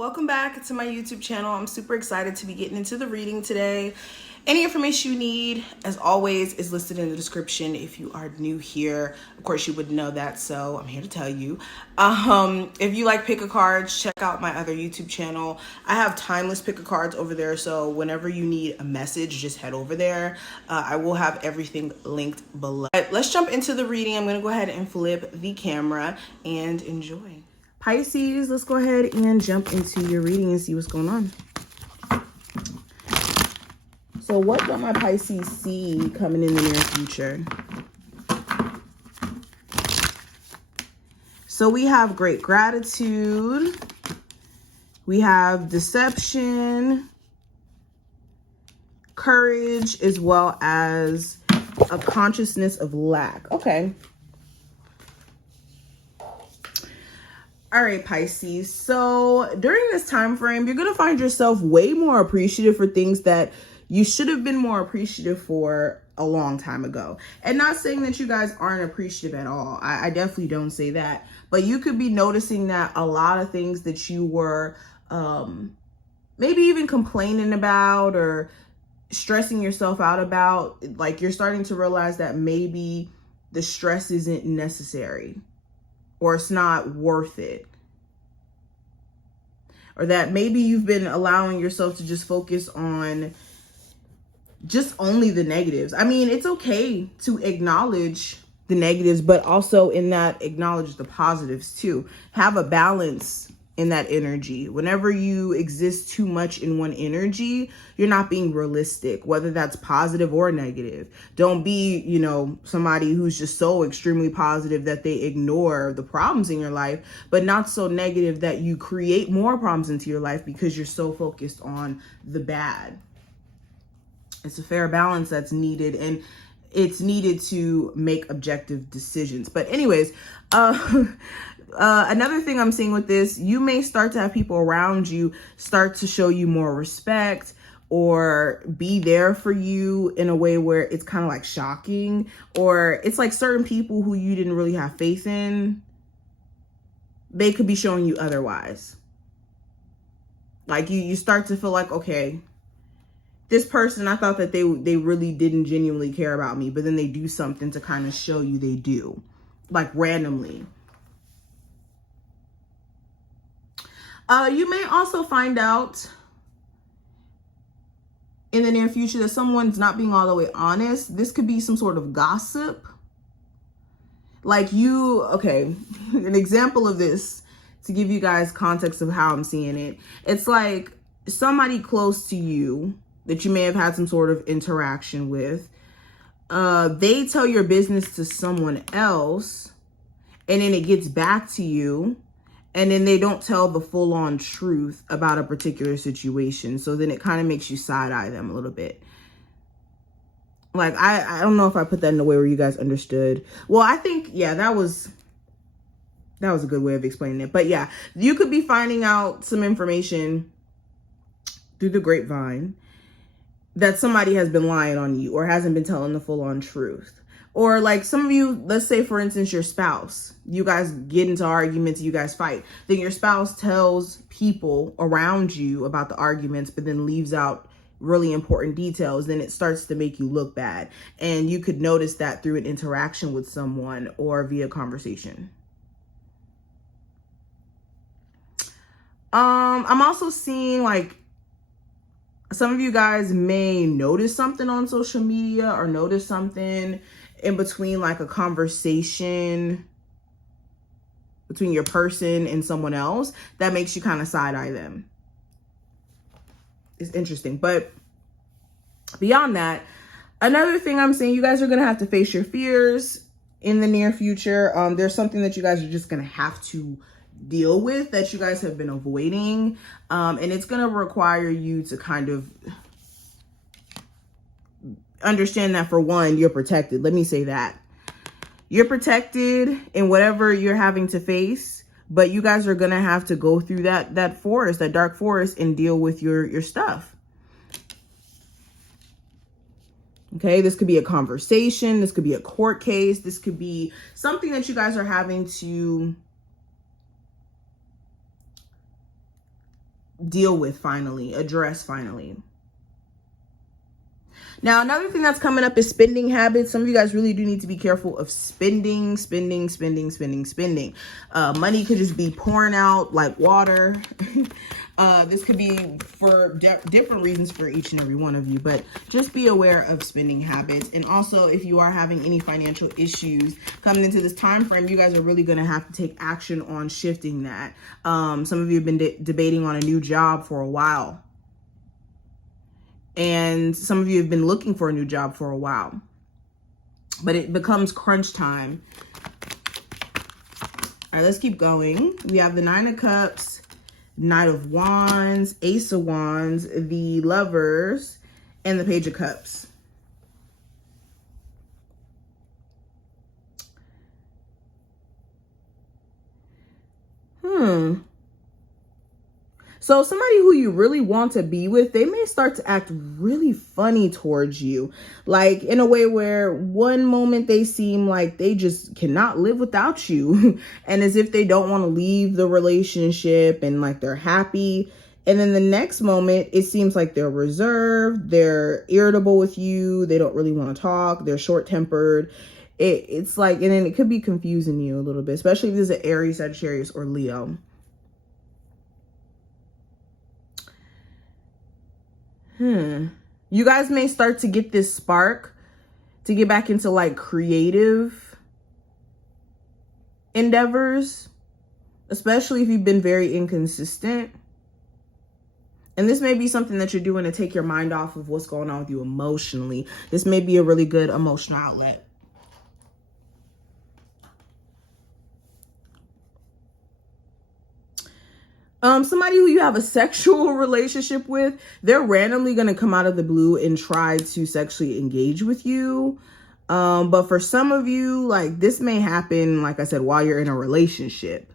Welcome back to my YouTube channel. I'm super excited to be getting into the reading today. Any information you need, as always, is listed in the description. If you are new here, of course you would know that, so I'm here to tell you. If you like pick a cards, check out my other YouTube channel. I have timeless pick a cards over there, so whenever you need a message, just head over there. I will have everything linked below. But let's jump into the reading. I'm gonna go ahead and flip the camera and enjoy. Pisces, let's go ahead and jump into your reading and see what's going on. So what do my Pisces see coming in the near future? So we have great gratitude. We have deception, courage, as well as a consciousness of lack. Okay. All right, Pisces. So during this time frame, you're going to find yourself way more appreciative for things that you should have been more appreciative for a long time ago. And not saying that you guys aren't appreciative at all. I definitely don't say that. But you could be noticing that a lot of things that you were maybe even complaining about or stressing yourself out about, like you're starting to realize that maybe the stress isn't necessary. Or it's not worth it. Or that maybe you've been allowing yourself to just focus on just only the negatives. I mean, it's okay to acknowledge the negatives, but also in that acknowledge the positives too. Have a balance in that energy. Whenever you exist too much in one energy, you're not being realistic, whether that's positive or negative. Don't be, somebody who's just so extremely positive that they ignore the problems in your life, but not so negative that you create more problems into your life because you're so focused on the bad. It's a fair balance that's needed, and it's needed to make objective decisions. But anyways, another thing I'm seeing with this, you may start to have people around you start to show you more respect or be there for you in a way where it's kind of like shocking, or it's like certain people who you didn't really have faith in, they could be showing you otherwise. Like you start to feel like, okay, this person, I thought that they really didn't genuinely care about me, but then they do something to kind of show you they do, like randomly. You may also find out in the near future that someone's not being all the way honest. This could be some sort of gossip. Like okay, an example of this to give you guys context of how I'm seeing it. It's like somebody close to you that you may have had some sort of interaction with. They tell your business to someone else, and then it gets back to you. And then they don't tell the full-on truth about a particular situation. So then it kind of makes you side-eye them a little bit. Like, I don't know if I put that in a way where you guys understood. Well, I think, yeah, that was a good way of explaining it. But yeah, you could be finding out some information through the grapevine that somebody has been lying on you or hasn't been telling the full-on truth. Or like some of you, let's say for instance, your spouse, you guys get into arguments, you guys fight. Then your spouse tells people around you about the arguments, but then leaves out really important details. Then it starts to make you look bad. And you could notice that through an interaction with someone or via conversation. I'm also seeing like some of you guys may notice something on social media or notice something in between, like a conversation between your person and someone else that makes you kind of side-eye them. It's interesting. But beyond that, another thing I'm saying, you guys are going to have to face your fears in the near future. There's something that you guys are just going to have to deal with that you guys have been avoiding. And it's going to require you to kind of understand that, for one, you're protected. Let me say that. You're protected in whatever you're having to face, but you guys are going to have to go through that forest, that dark forest, and deal with your stuff. Okay, this could be a conversation. This could be a court case. This could be something that you guys are having to deal with finally, address finally. Now, another thing that's coming up is spending habits. Some of you guys really do need to be careful of spending. Money could just be pouring out like water. This could be for different reasons for each and every one of you, but just be aware of spending habits. And also, if you are having any financial issues coming into this time frame, you guys are really going to have to take action on shifting that. Some of you have been debating on a new job for a while. And some of you have been looking for a new job for a while, but it becomes crunch time. All right, let's keep going. We have the Nine of Cups, Knight of Wands, Ace of Wands, the Lovers, and the Page of Cups. So somebody who you really want to be with, they may start to act really funny towards you. Like in a way where one moment they seem like they just cannot live without you. And as if they don't want to leave the relationship and like they're happy. And then the next moment, it seems like they're reserved, they're irritable with you, they don't really want to talk, they're short-tempered. It's like, and then it could be confusing you a little bit, especially if this is an Aries, Sagittarius, or Leo. You guys may start to get this spark to get back into like creative endeavors, especially if you've been very inconsistent. And this may be something that you're doing to take your mind off of what's going on with you emotionally. This may be a really good emotional outlet. Somebody who you have a sexual relationship with, they're randomly going to come out of the blue and try to sexually engage with you. But for some of you, like this may happen, like I said, while you're in a relationship.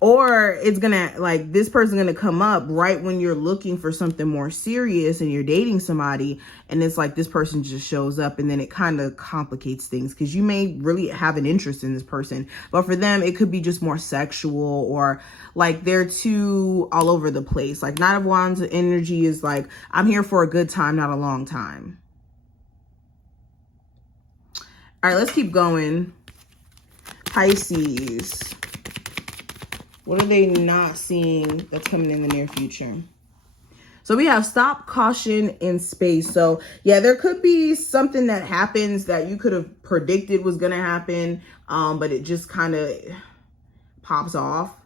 Or it's gonna, like, this person's gonna come up right when you're looking for something more serious and you're dating somebody, and it's like this person just shows up, and then it kind of complicates things because you may really have an interest in this person, but for them it could be just more sexual, or like they're too all over the place. Like Knight of Wands energy is like, I'm here for a good time, not a long time. All right, let's keep going. Pisces. What are they not seeing that's coming in the near future? So we have stop, caution, in space. So yeah, there could be something that happens that you could have predicted was going to happen, but it just kind of pops off.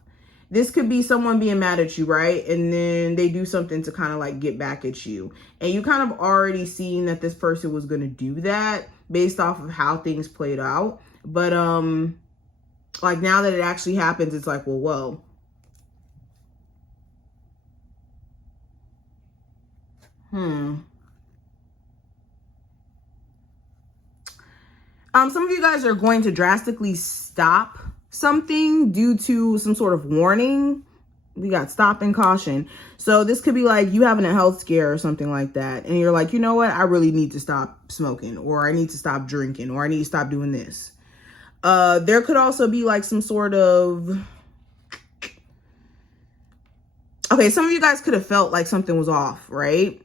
This could be someone being mad at you, right? And then they do something to kind of like get back at you. And you kind of already seen that this person was going to do that based off of how things played out. But like now that it actually happens, it's like, well, whoa. Some of you guys are going to drastically stop something due to some sort of warning. We got stop and caution. So this could be like you having a health scare or something like that. And you're like, you know what? I really need to stop smoking, or I need to stop drinking, or I need to stop doing this. There could also be like some sort of, okay, some of you guys could have felt like something was off, right?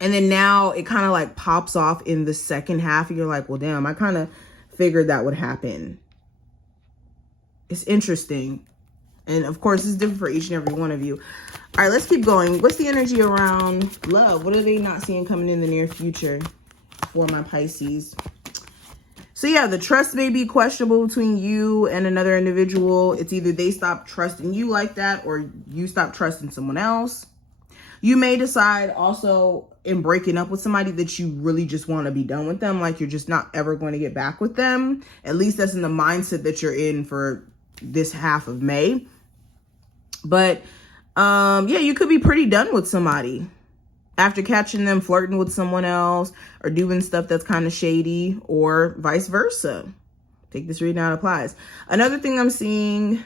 And then now it kind of like pops off in the second half. And you're like, well, damn, I kind of figured that would happen. It's interesting. And of course, it's different for each and every one of you. All right, let's keep going. What's the energy around love? What are they not seeing coming in the near future for my Pisces? So yeah, the trust may be questionable between you and another individual. It's either they stop trusting you like that, or you stop trusting someone else. You may decide also in breaking up with somebody that you really just want to be done with them. Like you're just not ever going to get back with them. At least that's in the mindset that you're in for this half of May. But yeah, you could be pretty done with somebody after catching them flirting with someone else or doing stuff that's kind of shady, or vice versa. Take this reading how it applies. Another thing I'm seeing,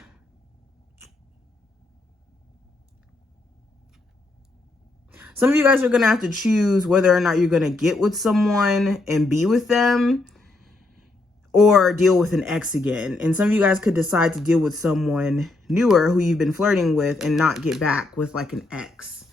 some of you guys are going to have to choose whether or not you're going to get with someone and be with them, or deal with an ex again. And some of you guys could decide to deal with someone newer who you've been flirting with and not get back with like an ex.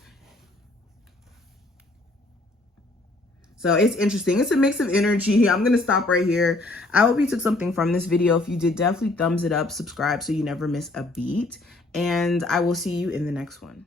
So it's interesting. It's a mix of energy. I'm going to stop right here. I hope you took something from this video. If you did, definitely thumbs it up, subscribe so you never miss a beat. And I will see you in the next one.